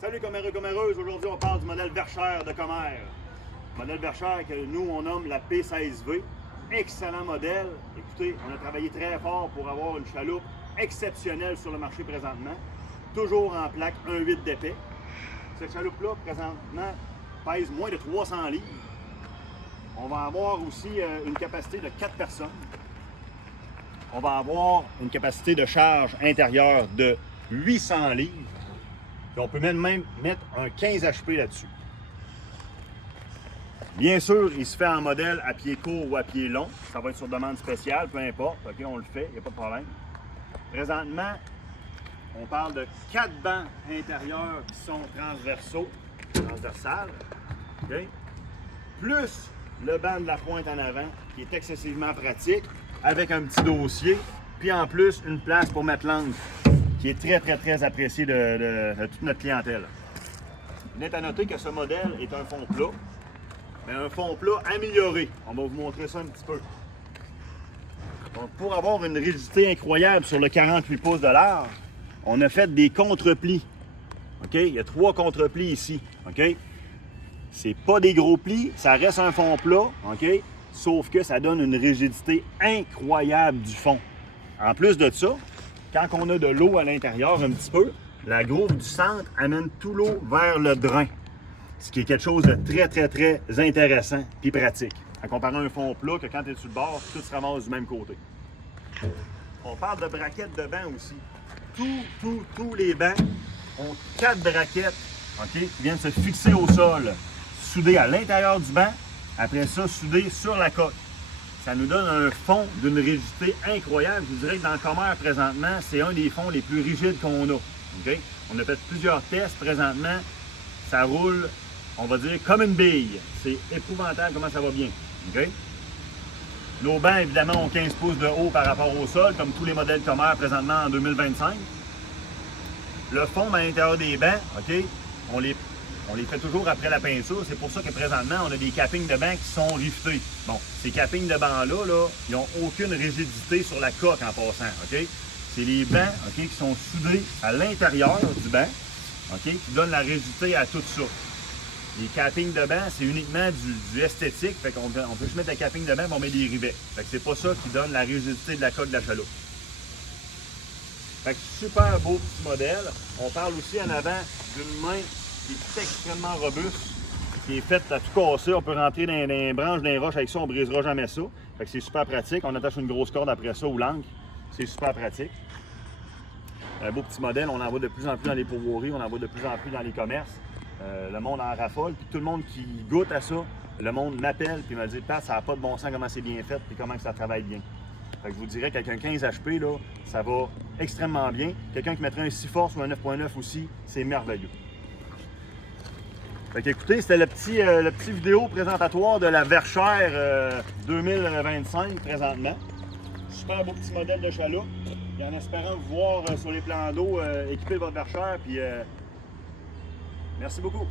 Salut comméreux, comméreuses. Aujourd'hui, on parle du modèle Verchères de Commère. Modèle Verchères que nous, on nomme la P16V. Excellent modèle. Écoutez, on a travaillé très fort pour avoir une chaloupe exceptionnelle sur le marché présentement. Toujours en plaque 1,8 d'épais. Cette chaloupe-là, présentement, pèse moins de 300 livres. On va avoir aussi une capacité de 4 personnes. On va avoir une capacité de charge intérieure de 800 livres. Puis on peut même mettre un 15 HP là-dessus. Bien sûr, il se fait en modèle à pied court ou à pied long. Ça va être sur demande spéciale, peu importe. OK, on le fait, il n'y a pas de problème. Présentement, on parle de 4 bancs intérieurs qui sont transversales. OK? Plus le banc de la pointe en avant, qui est excessivement pratique, avec un petit dossier. Puis en plus, une place pour mettre l'angle, qui est très apprécié de toute notre clientèle. Il est à noter que ce modèle est un fond plat, mais un fond plat amélioré. On va vous montrer ça un petit peu. Donc, pour avoir une rigidité incroyable sur le 48 pouces de large, on a fait des contre-plis. OK? Il y a 3 contre-plis ici. OK? C'est pas des gros plis, ça reste un fond plat. OK? Sauf que ça donne une rigidité incroyable du fond. En plus de ça, quand on a de l'eau à l'intérieur un petit peu, la groove du centre amène tout l'eau vers le drain. Ce qui est quelque chose de très intéressant et pratique. À comparer à un fond plat que quand tu es sur le bord, tout se ramasse du même côté. On parle de braquettes de banc aussi. Tous les bancs ont 4 braquettes, OK, qui viennent se fixer au sol, soudées à l'intérieur du banc, après ça, soudées sur la coque. Ça nous donne un fond d'une rigidité incroyable. Je vous dirais que dans le Commère, présentement, c'est un des fonds les plus rigides qu'on a. Okay? On a fait plusieurs tests présentement. Ça roule, on va dire, comme une bille. C'est épouvantable comment ça va bien. Okay? Nos bancs, évidemment, ont 15 pouces de haut par rapport au sol, comme tous les modèles Commère présentement en 2025. Le fond à l'intérieur des bancs, okay, on les fait toujours après la peinture. C'est pour ça que présentement, on a des cappings de bancs qui sont riftés. Bon, ces cappings de bancs-là, ils n'ont aucune rigidité sur la coque en passant. OK? C'est les bancs, OK, qui sont soudés à l'intérieur du banc, OK, qui donnent la rigidité à tout ça. Les cappings de banc, c'est uniquement du esthétique. Fait qu'on peut juste mettre des cappings de banc, mais on met des rivets. Fait que c'est pas ça qui donne la rigidité de la coque de la chaloupe. Fait que super beau petit modèle. On parle aussi en avant d'une main qui est extrêmement robuste, qui est faite à tout casser. On peut rentrer dans les branches, dans les roches avec ça, on ne brisera jamais ça. Fait que c'est super pratique. On attache une grosse corde après ça ou l'angle. C'est super pratique. Un beau petit modèle. On en voit de plus en plus dans les pourvoiries, on en voit de plus en plus dans les commerces. Le monde en raffole. Puis tout le monde qui goûte à ça, le monde m'appelle et me dit « Pat, ça n'a pas de bon sens comment c'est bien fait et comment que ça travaille bien. » Fait que je vous dirais qu'avec un 15 HP, là, ça va extrêmement bien. Quelqu'un qui mettrait un 6 force ou un 9.9 aussi, c'est merveilleux. Fait qu'écoutez, c'était le petit vidéo présentatoire de la Verchères 2025 présentement. Super beau petit modèle de chaloupe. Et en espérant vous voir sur les plans d'eau, équiper votre Verchère. Puis merci beaucoup.